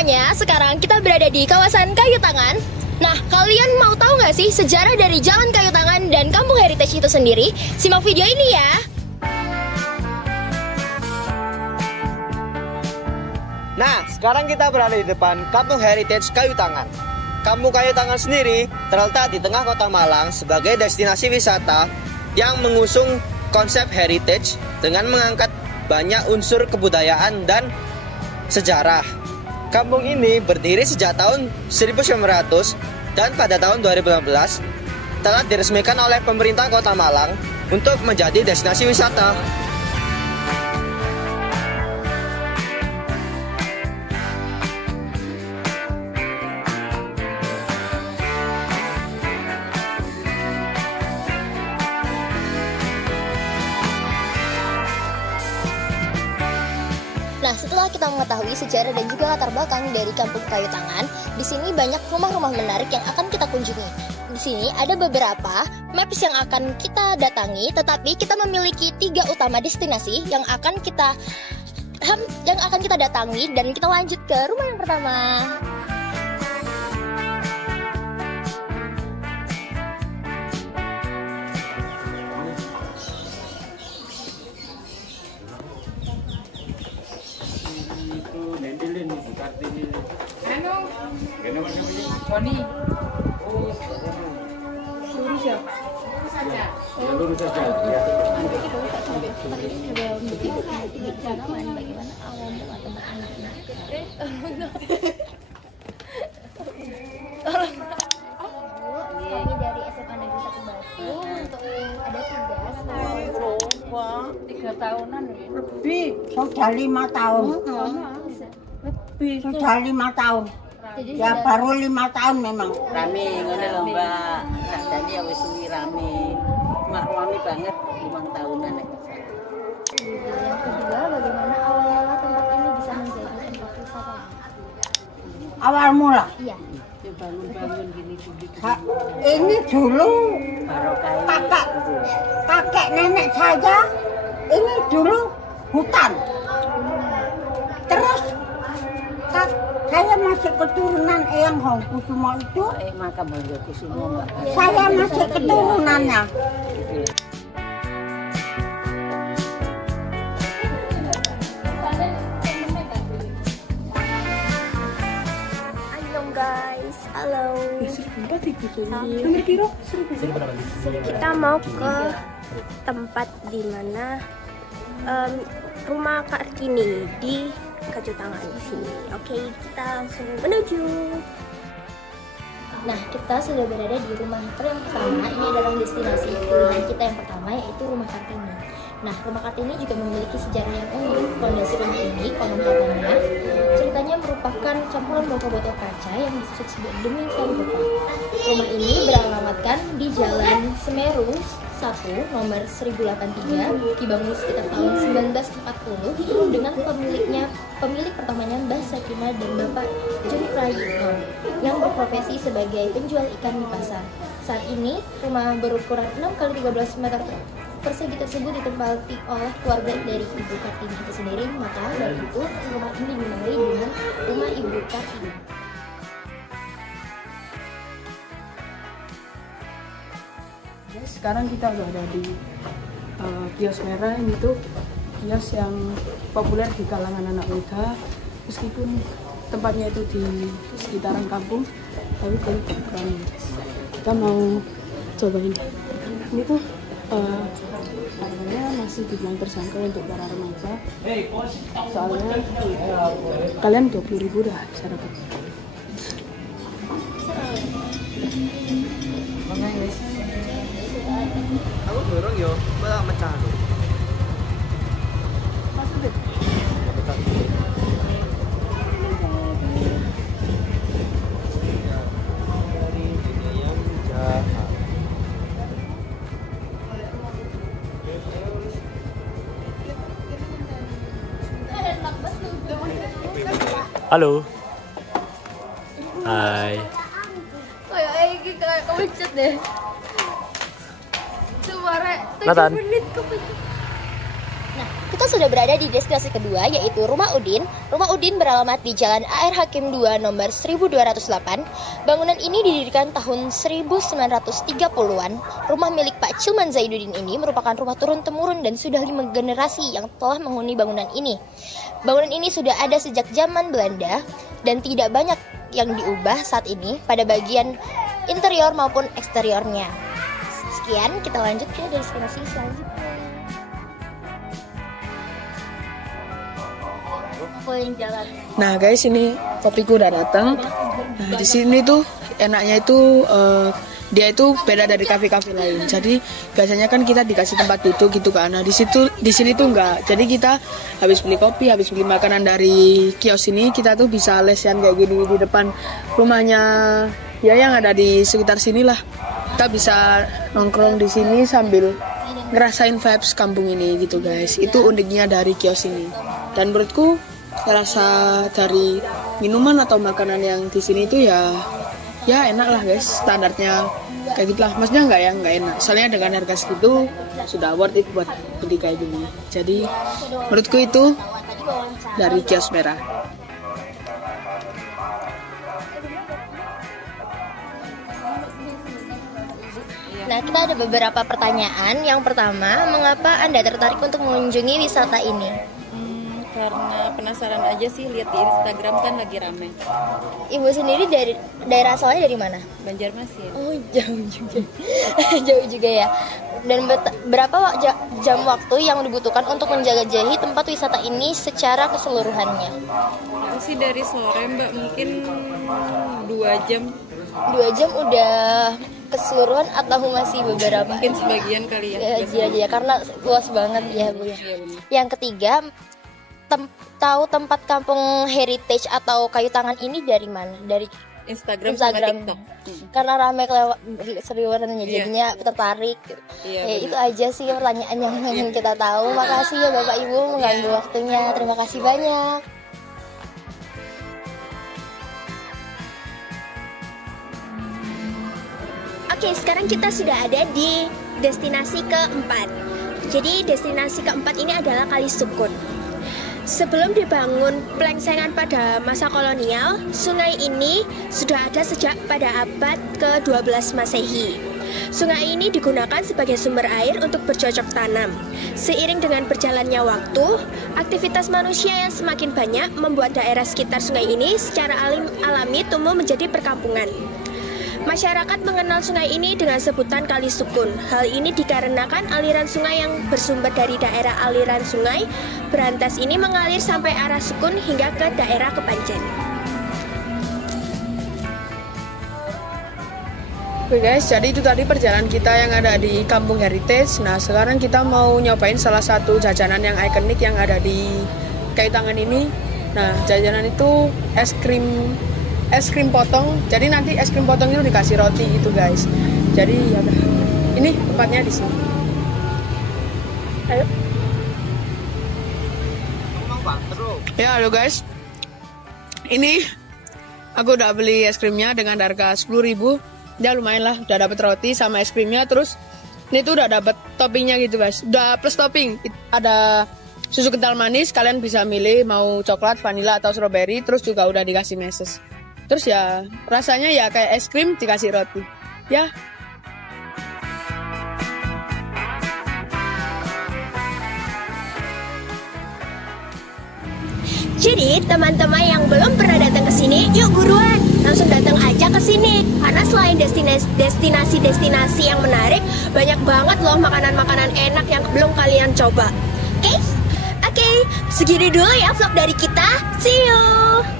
semuanya, sekarang kita berada di kawasan Kayu Tangan. Nah, kalian mau tahu nggak sih sejarah dari Jalan Kayu Tangan dan Kampung Heritage itu sendiri? Simak video ini ya. Nah, sekarang kita berada di depan Kampung Heritage Kayu Tangan. Kampung Kayu Tangan sendiri terletak di tengah kota Malang sebagai destinasi wisata yang mengusung konsep heritage dengan mengangkat banyak unsur kebudayaan dan sejarah. Kampung ini berdiri sejak tahun 1900 dan pada tahun 2016 telah diresmikan oleh pemerintah Kota Malang untuk menjadi destinasi wisata. Nah, setelah kita mengetahui sejarah dan juga latar belakang dari Kampung Kayu Tangan, di sini banyak rumah-rumah menarik yang akan kita kunjungi. Di sini ada beberapa maps yang akan kita datangi, tetapi kita memiliki 3 utama destinasi yang akan kita datangi, dan kita lanjut ke rumah yang pertama. Tony. Lurus ya? Lurus saja. Ya, lurus saja. Ya. Bagaimana awalmu atau kami dari SMA Negeri 1 Batu untuk ada tugas 3 tahunan lebih, sudah 5 tahun. Lebih, sudah 5 tahun. Jadi Ya baru 5 tahun memang. Rame ngono lho Mbak. Sakjane ya wis suwi rame. Mak rame banget 5 tahunan nek. yang kedua, bagaimana awal tempat ini bisa menjadi tempat wisata? Awal mula. Iya. Ya bangun-bangun gini Ini dulu barokah. kakek nenek saya, ini dulu hutan. Terus saya masih keturunan Eyang Hongkusumo itu. Makam Hongkusumo Mbak. Saya masih keturunannya. Halo guys, halo. Kita mau ke tempat di mana rumah Kartini di Kayu Tangan di sini. Oke, kita langsung menuju. Nah, kita sudah berada di rumah yang pertama. Ini adalah destinasi pilihan kita yang pertama, yaitu rumah Kartini. Nah, rumah Kartini juga memiliki sejarah yang unik. Fondasi rumah ini, konon katanya, ceritanya merupakan campuran botol-botol kaca yang disusun sedemikian rupa. Rumah ini beralamatkan di Jalan Semeru 1 nomor 1083, dibangun sekitar tahun 1940 dengan pemilik pertamanya Mbah Sakina dan Bapak Jun Prayitno yang berprofesi sebagai penjual ikan di pasar. Saat ini rumah berukuran 6 x 13 meter persegi tersebut ditempati oleh keluarga dari Ibu Kartini itu sendiri. Maka dari itu rumah ini dinamai dengan Rumah Ibu Kartini. Sekarang kita udah ada di kios merah. Ini tuh kios yang populer di kalangan anak muda, meskipun tempatnya itu di sekitaran kampung, tapi kurang. Kita mau cobain. Ini tuh harganya masih dibilang terjangkau untuk para remaja, soalnya kalian 20.000 dah bisa dapat. Aku dorong yo, malah mecah. Halo. Hai. Kayak kepencet deh. Coba rek, 7 Nathan. menit kepencet. Nah, Kita sudah berada di destinasi kedua, yaitu Rumah Udin. Rumah Udin beralamat di Jalan A.R. Hakim 2 nomor 1208. Bangunan ini didirikan tahun 1930-an. Rumah milik Pak Cilman Zaiduddin ini merupakan rumah turun-temurun dan sudah 5 generasi yang telah menghuni bangunan ini. Bangunan ini sudah ada sejak zaman Belanda dan tidak banyak yang diubah saat ini pada bagian interior maupun eksteriornya. Sekian, kita lanjut ke destinasi selanjutnya. Nah guys, ini kopiku udah datang. Nah di sini tuh enaknya itu dia itu beda dari kafe-kafe lain. Jadi biasanya kan kita dikasih tempat duduk gitu kan. Nah di sini tuh enggak. Jadi kita habis beli kopi, habis beli makanan dari kios ini, kita tuh bisa lesehan kayak gini di depan rumahnya ya yang ada di sekitar sini lah. Kita bisa nongkrong di sini sambil ngerasain vibes kampung ini gitu guys. Itu uniknya dari kios ini. Dan menurutku rasa dari minuman atau makanan yang di sini itu ya enak lah guys, standarnya kayak gitulah. Maksudnya nggak enak, soalnya dengan harga segitu sudah worth it buat beli kayak gini. Jadi menurutku itu dari kios merah. Nah, kita ada beberapa pertanyaan. Yang pertama, mengapa Anda tertarik untuk mengunjungi wisata ini? Karena penasaran aja sih, lihat di Instagram kan lagi rame. Ibu sendiri dari daerah asalnya dari mana? Banjarmasin. Oh, jauh juga. Jauh juga ya. Dan berapa jam waktu yang dibutuhkan untuk menjelajahi tempat wisata ini secara keseluruhannya? Itu sih dari sore Mbak, mungkin 2 jam. 2 jam udah keseluruhan atau masih beberapa? Mungkin sebagian kali ya. Ya, karena luas banget ya Bu ya. Yang ketiga, tahu tempat kampung heritage atau kayu tangan ini dari mana? Dari Instagram. Sama TikTok. Karena ramai seriusannya jadinya tertarik. Iya, itu aja sih pertanyaan yang ingin kita tahu. Makasih ya Bapak Ibu mengganggu waktunya. Terima kasih banyak. Oke, sekarang kita sudah ada di destinasi keempat. Jadi destinasi keempat ini adalah Kali Sukun. Sebelum dibangun pelengsengan pada masa kolonial, sungai ini sudah ada sejak pada abad ke-12 Masehi. Sungai ini digunakan sebagai sumber air untuk bercocok tanam. Seiring dengan berjalannya waktu, aktivitas manusia yang semakin banyak membuat daerah sekitar sungai ini secara alami tumbuh menjadi perkampungan. Masyarakat mengenal sungai ini dengan sebutan Kali Sukun. Hal ini dikarenakan aliran sungai yang bersumber dari daerah aliran sungai Berantas ini mengalir sampai arah Sukun hingga ke daerah Kepanjen. Oke guys, jadi itu tadi perjalanan kita yang ada di Kampung Heritage. Nah sekarang kita mau nyobain salah satu jajanan yang ikonik yang ada di kayu tangan ini. Nah jajanan itu es krim potong. Jadi nanti es krim potong itu dikasih roti gitu guys. Jadi ya udah. Ini tempatnya di sini. Ayo. Ya halo guys. Ini aku udah beli es krimnya dengan harga 10.000. Ya lumayan lah, udah dapet roti sama es krimnya. Terus ini tuh udah dapet toppingnya gitu guys. Udah plus topping. Ada susu kental manis, kalian bisa milih mau coklat, vanilla atau strawberry. Terus juga udah dikasih meses. Terus ya rasanya ya kayak es krim dikasih roti. Ya. Jadi teman-teman yang belum pernah datang ke sini, yuk buruan langsung datang aja ke sini. Karena selain destinasi-destinasi yang menarik, banyak banget loh makanan-makanan enak yang belum kalian coba. Oke, segini dulu ya vlog dari kita. See you.